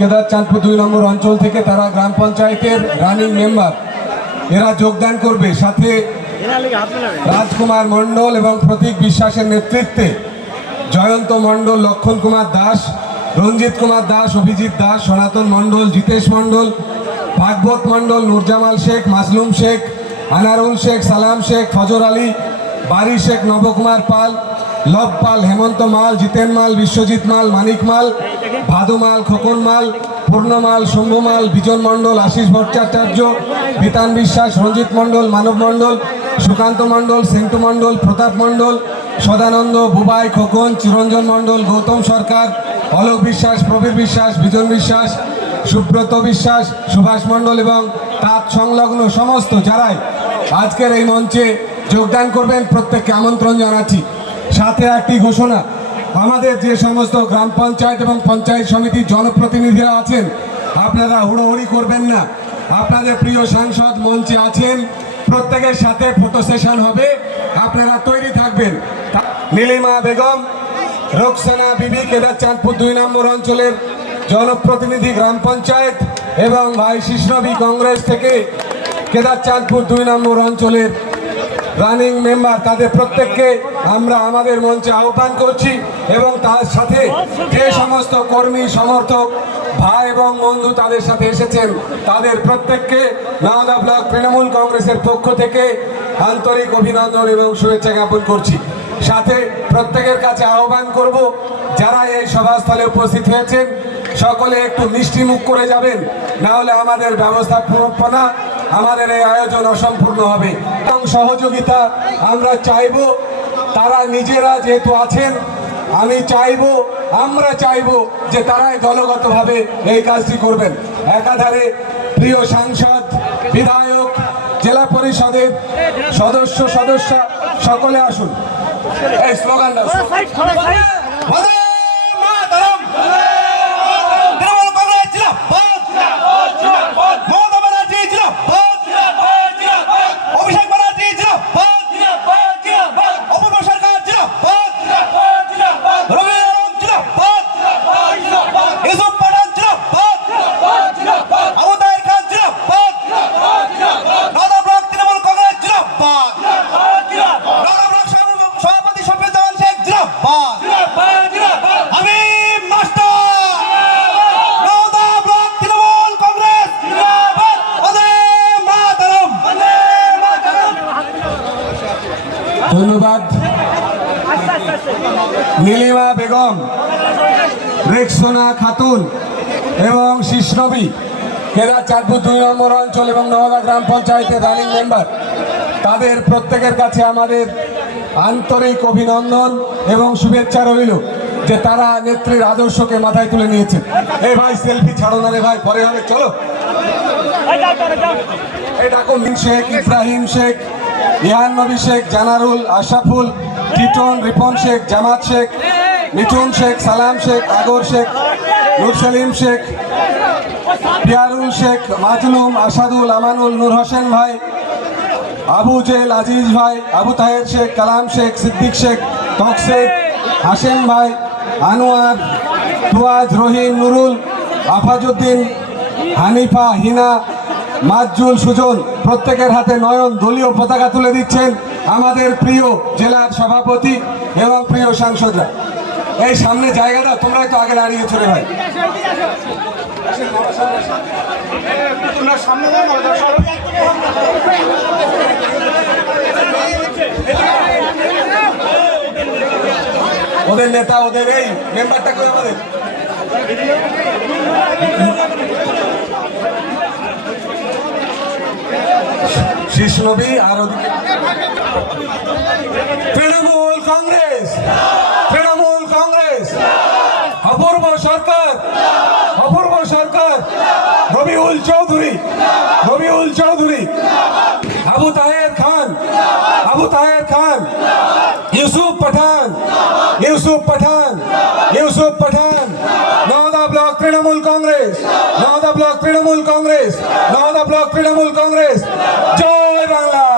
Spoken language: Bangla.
কেদার চাঁদপুর দুই নম্বর অঞ্চল থেকে তারা গ্রাম পঞ্চায়েতের রানিং মেম্বার। এরা যোগদান করবে। সাথে রাজকুমার মণ্ডল এবং প্রতীক বিশ্বাসের নেতৃত্বে জয়ন্ত মণ্ডল, লক্ষণ কুমার দাস, রঞ্জিত কুমার দাস, অভিজিৎ দাস, সনাতন মণ্ডল, জিতেশ মণ্ডল, ভাগবত মণ্ডল, নুরজামাল শেখ, মাজলুম শেখ, আনারুল শেখ, সালাম শেখ, ফজর আলী, বারি শেখ, নবকুমার পাল লব পাল, হেমন্ত মাল, জিতেন মাল, বিশ্বজিৎ মাল, মানিক মাল, ভাদু মাল, খোকন মাল পূর্ণমাল শম্ভু মাল, বিজন মণ্ডল, আশিস ভট্টাচার্য, বিতান বিশ্বাস, রঞ্জিত মণ্ডল, মানব মণ্ডল, সুকান্ত মণ্ডল, সেন্টু মণ্ডল, প্রতাপ মণ্ডল, সদানন্দ, বুবাই, খোকন, চিরঞ্জন মণ্ডল, গৌতম সরকার, অলোক বিশ্বাস, প্রবীর বিশ্বাস, বিজন বিশ্বাস, সুব্রত বিশ্বাস, সুভাষ মণ্ডল এবং তার সংলগ্ন সমস্ত যারাই আজকের এই মঞ্চে যোগদান করবেন, প্রত্যেককে আমন্ত্রণ জানাচ্ছি। সাথে একটি ঘোষণা। আমাদের যে সমস্ত গ্রাম পঞ্চায়েত এবং পঞ্চায়েত সমিতির জনপ্রতিনিধিরা আছেন, আপনারা হুড়োহুড়ি করবেন না। আপনাদের প্রিয় সাংসদ মঞ্চে আছেন, প্রত্যেকের সাথে ফটো সেশন হবে, আপনারা তৈরি থাকবেন। নীলিমা বেগম, রোকসানা বিবি কেদার চাঁদপুর দুই নম্বর অঞ্চলের জনপ্রতিনিধি গ্রাম পঞ্চায়েত এবং ভাই শিষ্ণবী কংগ্রেস থেকে কেদার চাঁদপুর দুই নম্বর অঞ্চলের রানিং মেম্বার তাদের প্রত্যেককে আমরা আমাদের মঞ্চে আহ্বান করছি এবং তার সাথে যে সমস্ত কর্মী, সমর্থক, ভাই এবং বন্ধু তাদের সাথে এসেছেন, তাদের প্রত্যেককে নাওদা ব্লক তৃণমূল কংগ্রেসের পক্ষ থেকে আন্তরিক অভিনন্দন এবং শুভেচ্ছা জ্ঞাপন করছি। সাথে প্রত্যেকের কাছে আহ্বান করব, যারা এই সভাস্থলে উপস্থিত হয়েছেন, সকলে একটু মিষ্টি মুখ করে যাবেন না হলে আমাদের ব্যবস্থাপনা আমাদের এই আয়োজন অসম্পূর্ণ হবে। এবং সহযোগিতা আমরা চাইব তারা নিজেরা যেহেতু আছেন আমি চাইব আমরা চাইব যে তারাই দলগতভাবে এই কাজটি করবেন। একাধারে প্রিয় সাংসদ বিধায়ক জেলা পরিষদের সদস্য সদস্য সকলে আসুন। এই স্লোগান নীলিমা বেগম, রেকসোনা খাতুন এবং শিষ্ণবী কেদার চাঁদপুর দুই নম্বর অঞ্চল এবং নওদা গ্রাম পঞ্চায়েতের রানিং মেম্বার তাদের প্রত্যেকের কাছে আমাদের আন্তরিক অভিনন্দন এবং শুভেচ্ছা রইল যে তারা নেত্রীর আদর্শকে মাথায় তুলে নিয়েছে এই ভাই সেলফি ছাড়ো না রে ভাই, পরে হবে, চলো। এটা মিন শেখ, ইব্রাহিম শেখ ইহান নবী শেখ, জানারুল আশাফুল টিটন রিপন শেখ, জামাত শেখ, মিঠুন শেখ, সালাম শেখ, আগর শেখ, নুর সেলিম শেখ, পিয়ারুল শেখ মাজলুম আসাদুল, আমানুল, নূর হোসেন ভাই, আবু জেল, আজিজ ভাই, আবু তাহের শেখ, কালাম শেখ, সিদ্দিক শেখ তক শেখ, হাসেম ভাই, আনোয়ার, তুয়াজ, রহিম, নুরুল আফাজুদ্দিন হানিফা, হিনা মাজুল সুজন প্রত্যেকের হাতে নয়ন দলীয় পতাকা তুলে দিচ্ছেন আমাদের প্রিয় জেলার সভাপতি এবং প্রিয় সাংসদরা। এই সামনে জায়গাটা তোমরাই তো আগে দাঁড়িয়ে চলে ভাই। ওদের নেতা, ওদের এই মেম্বারটা করে আমাদের? শীষ নবী আর ওদিকে তৃণমূল কংগ্রেস তৃণমূল কংগ্রেস অপূর্ব সরকার অপূর্ব সরকার রবিউল চৌধুরী রবিউল চৌধুরী আবু তাহের খান আবু তাহের খান ইউসুফ পাঠান ইউসুফ পাঠান ইউসুফ পাঠান তৃণমূল কংগ্রেস নওদা ব্লক তৃণমূল কংগ্রেস জয় বাংলা।